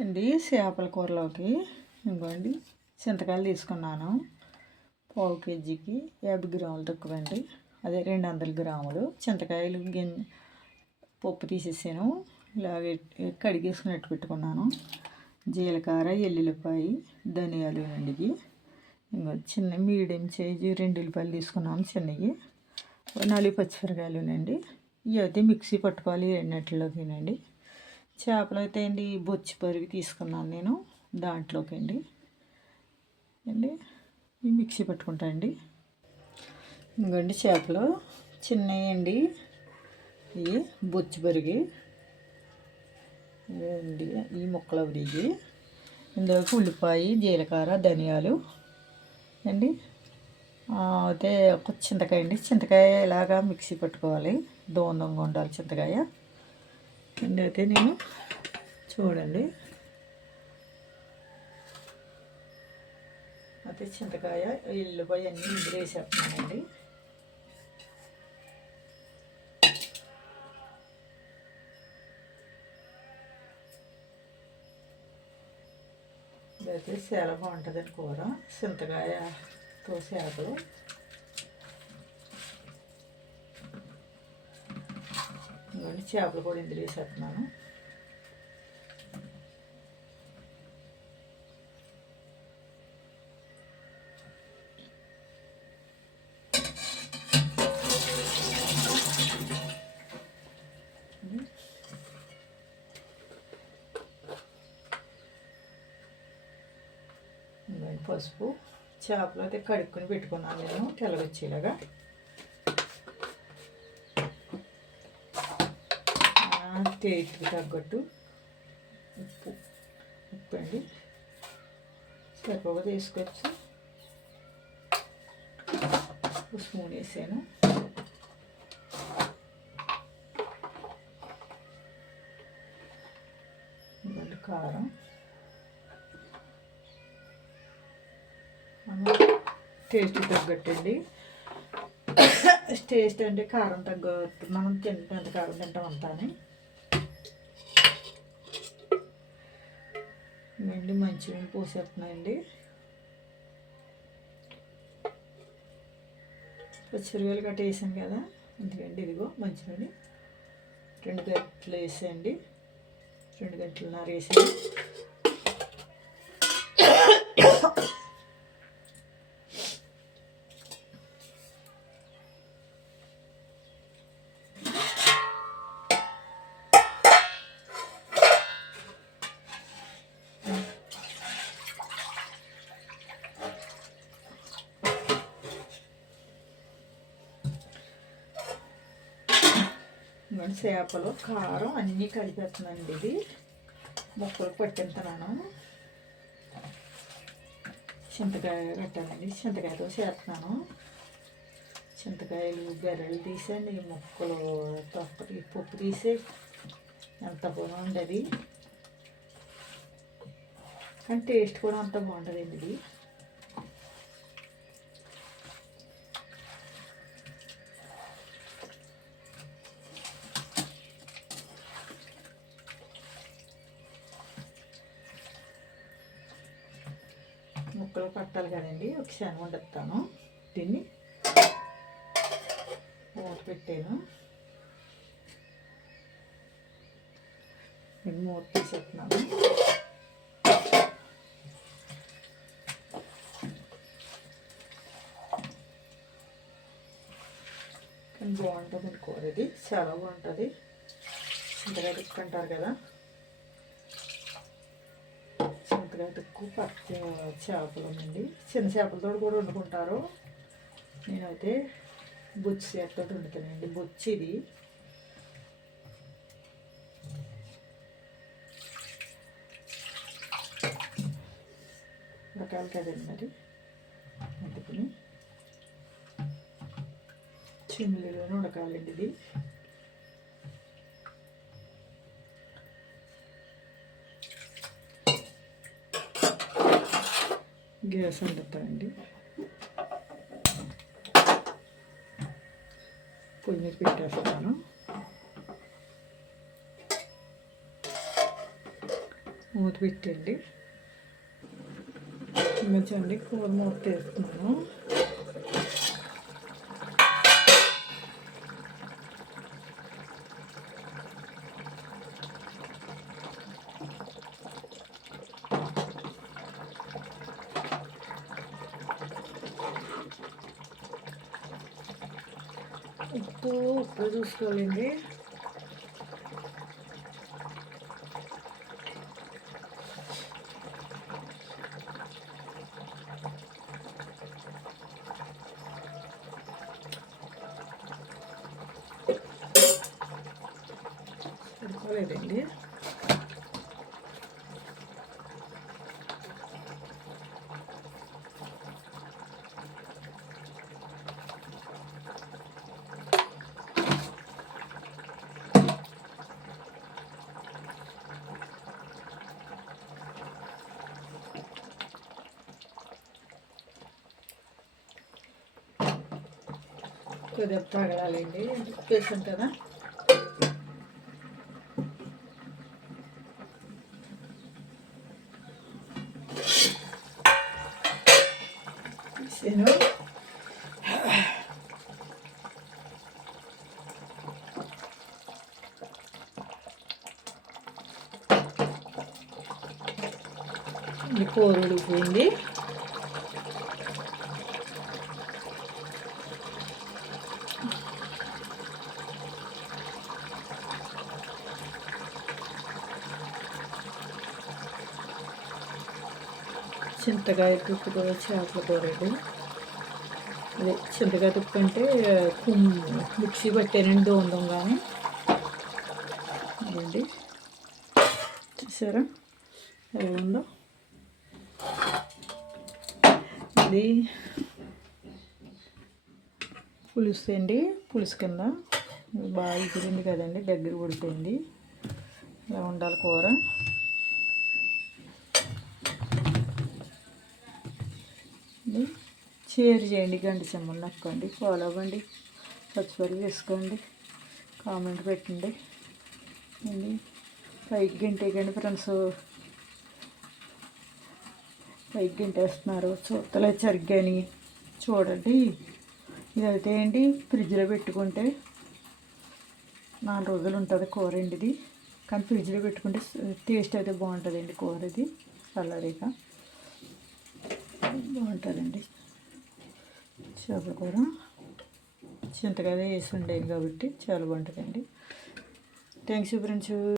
అండి చేపల కూరలోకి ఇంకోండి చింతకాయలు తీసుకున్నాను. పావు కేజీకి 50 గ్రాములు తక్కువండి, అదే 200 గ్రాములు చింతకాయలు పప్పు తీసేసాను. ఇలాగే కడిగేసుకున్నట్టు పెట్టుకున్నాను. జీలకర్ర, ఎల్లుల్లిపాయ, ధనియాలు అండి. ఇంకో చిన్న మీడియం సైజు 2 ఉల్లిపాయలు తీసుకున్నాను చిన్నవి. 4 పచ్చిమిరకాయలునండి. ఇవి అయితే మిక్సీ పట్టుకోవాలి ఎన్నట్లోకినండి. చేపలు అయితే అండి బొచ్చి పరుగు తీసుకున్నాను నేను, దాంట్లోకి అండి ఇవి మిక్సీ పట్టుకుంటా అండి. ఇంకోండి చేపలు చిన్నవి అండి, ఇవి బొచ్చి పరుగు అండి. ఈ ముక్కలు అవి ఇందులోకి ఉల్లిపాయ, జీలకర్ర, ధనియాలు అండి. అయితే ఒక చింతకాయ అండి, చింతకాయ ఇలాగా మిక్సీ పట్టుకోవాలి. దూరంగా ఉండాలి చింతకాయ అండి. అయితే నేను చూడండి, అయితే చింతకాయ, ఎల్లుల్లిపాయ అన్నీ ఇందులో వేసేస్తున్నానండి. ఇదైతే చాలా బాగుంటుందండి కూర, చింతకాయతో చేపలు. ఇవన్నీ చేపలు కూడా ఇందులో వేసేస్తున్నాను. పసుపు, చేపలు అయితే కడుక్కొని పెట్టుకున్నాను నేను తెల్లగొచ్చేలాగా. టేస్ట్కి తగ్గట్టు ఉప్పు అండి, సరిపోగా తీసుకోవచ్చు. స్పూన్ వేసాను. కారం, టేస్ట్ తగ్గట్టండి. టేస్ట్ అంటే కారం తగ్గట్టు మనం ఎంత కారం తింటాం అంతానే అండి. మంచిగా పోసేస్తున్నాయండి. పచ్చిమిరపకాయలు గట్ట వేసాను కదా, ఎందుకండి ఇదిగో మంచిదని 2 గంటలు వేసేయండి. 2 గంటలున్నర వేసాను. చేపలు, కారం అన్నీ కలిపేస్తున్నానండి. ఇది ముక్కలు పట్టింటున్నాను. చింతకాయ పెట్టానండి, చింతకాయతో చేస్తున్నాను. చింతకాయలు బెర్రలు తీసండి, ముక్కలు పప్పు తీసి ఎంత బాగుంది అది. కానీ టేస్ట్ కూడా అంత బాగుంటుందండి ఇది. ముక్కలు పట్టాలి కదండి, ఒకసారి వండుతాను. దీన్ని మూత పెట్టాను. నేను మూత తీసేస్తున్నాను. కానీ బాగుంటుంది కూర, ఇది చాలా బాగుంటుంది. చింతకాయ తిక్కుంటారు కదా, చింతకాయ తిక్కు పచ్చి చేపలు అండి. చిన్న చేపలతో కూడా వండుకుంటారు. నేనైతే బొచ్చి చేపతో వండుతానండి. బొచ్చి ఇది రకాలు కదండి. మరి అందుకని చిమ్మిలోనే ఉడకాలండి ఇది. గ్యాస్ వండుతానండి. పొయ్యి మీద పెట్టేస్తాను. మూత పెట్టండి. మంచిగా కూర మూత వేస్తున్నాను. ఉప్పు చూసుకోవాలండి. సరిపోలేదండి. కొద్దిగా తగలాలండి, వేసాం కదా. వేసాను. కూర ఉడికిపోయింది. చింతకాయ తుప్పుతో చేపల కూర అండి. అదే చింతకాయ తుప్పు అంటే మిక్సీ పట్టానండి దూందాం కానీ. అదండి, చూసారా ఎలా ఉందో. ఇది పులుసు అండి, పులుసు కింద బాగా ఎగిరింది కదండి, దగ్గర ఉడిపోయింది. ఇలా ఉండాలి కూర. షేర్ చేయండి, గంట సింబల్ నొక్కండి, ఫాలో అవ్వండి, సబ్స్క్రైబ్ చేసుకోండి, కామెంట్ పెట్టండి అండి. పైకి గంటేకండి ఫ్రెండ్స్, పైకి గంటేస్తున్నారు, చూస్తలేదు సరిగ్గాని. చూడండి, ఇది అయితే ఏంటి ఫ్రిడ్జ్లో పెట్టుకుంటే 4 రోజులు ఉంటుంది కూర అండి ఇది. కానీ ఫ్రిడ్జ్లో పెట్టుకుంటే టేస్ట్ అయితే బాగుంటుందండి కూర. ఇది చల్లరిగా బాగుంటుందండి చేపల కూర. చింతకాయ వేసి ఉండేది కాబట్టి చాలా బాగుంటుందండి. Thanks friends.